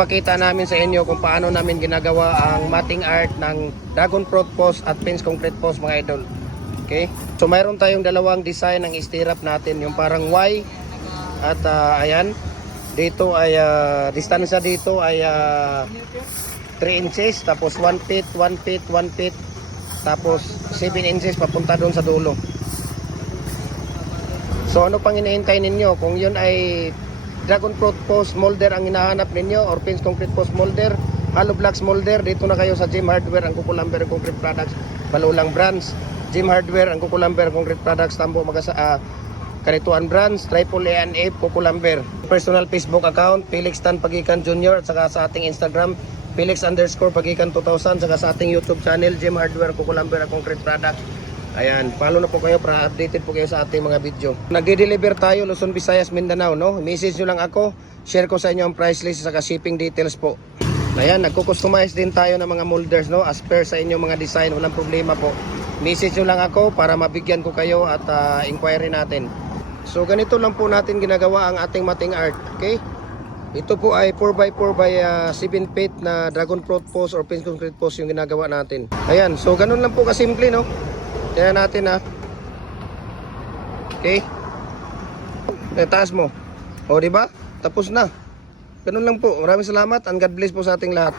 Pakita namin sa inyo kung paano namin ginagawa ang matting art ng dragon fruit post at fence concrete post mga idol. Okay? So mayroon tayong dalawang design ng stirrup natin, yung parang Y at ayan. Dito ay distansya dito ay 3 inches, tapos 1 feet, 1 feet, 1 feet, tapos 7 inches papunta doon sa dulo. So ano pang hinihintay ninyo? Kung yun ay dragon fruit post molder ang hinahanap ninyo or fence concrete post molder, hollow blocks molder, dito na kayo sa Gem Hardware, ang Kukulamber Concrete Products, Balulang Brands. Gem Hardware, ang Kukulamber Concrete Products, Tambo Magasa, Karituan Brands, Triple A&F, Kukulamber. Personal Facebook account, Felix Tan Pagikan Jr. At saka sa ating Instagram, Felix_Pagikan 2000. Saka sa ating YouTube channel, Gem Hardware, Kukulamber Concrete Products. Ayan, follow na po kayo para updated po kayo sa ating mga video. Nagde-deliver tayo Luzon, Visayas, Mindanao, no? Message nyo lang ako, share ko sa inyo ang price list saka shipping details po. Ayan, nagko-customize din tayo ng mga molders, no? As per sa inyo mga design, walang problema po. Message nyo lang ako para mabigyan ko kayo at inquiry natin. So ganito lang po natin ginagawa ang ating matting art, okay? Ito po ay 4x4 by 7 feet na dragon fruit post or fence concrete post yung ginagawa natin. Ayan, so ganun lang po kasimple, no? Tingnan natin ha. Okay? Taas mo. O, di ba? Tapos na. Ganun lang po. Maraming salamat and God bless po sa ating lahat.